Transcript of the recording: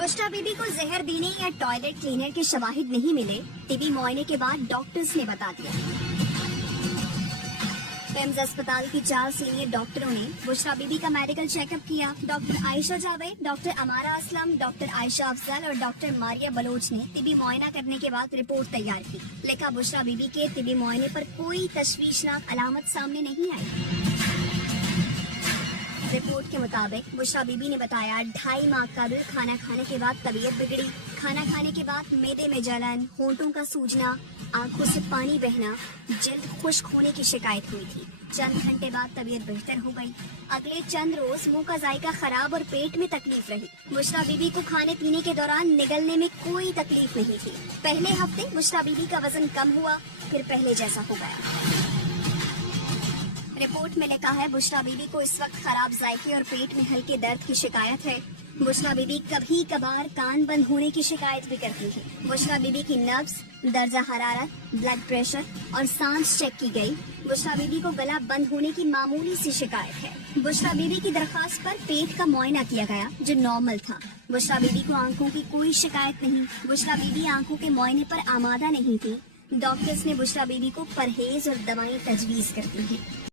बुशरा बीबी को जहर देने या टॉयलेट क्लीनर के शवाहिद नहीं मिले, टीबी मुआयने के बाद डॉक्टर्स ने बता दिया। पिम्स अस्पताल की 4 सीनियर डॉक्टरों ने बुशरा बीबी का मेडिकल चेकअप किया। डॉक्टर आयशा जावेद, डॉक्टर अमारा असलम, डॉक्टर आयशा अफजल और डॉक्टर मारिया बलोच ने टीबी मुआयना करने के बाद रिपोर्ट तैयार की। लिखा, बुशरा बीबी के टीबी मुआयने पर कोई तशवीशनाक अलामत सामने नहीं आई। रिपोर्ट के मुताबिक बुशरा बीबी ने बताया, 2.5 माह कबल खाना खाने के बाद तबीयत बिगड़ी। खाना खाने के बाद मैदे में जलन, होंठों का सूजना, आंखों से पानी बहना, जल्द खुश्क होने की शिकायत हुई थी। चंद घंटे बाद तबीयत बेहतर हो गई। अगले चंद रोज मुंह का जायका खराब और पेट में तकलीफ रही। बुशरा बीबी को खाने पीने के दौरान निगलने में कोई तकलीफ नहीं थी। पहले हफ्ते बुशरा बीबी का वजन कम हुआ, फिर पहले जैसा हो गया। रिपोर्ट में लिखा है, बुशरा बीबी को इस वक्त खराब जायके और पेट में हल्के दर्द की शिकायत है। बुशरा बीबी कभी कभार कान बंद होने की शिकायत भी करती है। बुशरा बीबी की नब्ज, दर्जा हरारत, ब्लड प्रेशर और सांस चेक की गई। बुशरा बीबी को गला बंद होने की मामूली सी शिकायत है। बुशरा बीबी की दरखास्त पर पेट का मुआयना किया गया जो नॉर्मल था। बुशरा बीबी को आंखों की कोई शिकायत नहीं। बुशरा बीबी आंखों के मुआयने पर आमादा नहीं थी। डॉक्टर्स ने बुशरा बीबी को परहेज और दवाएं तजवीज कर दी हैं।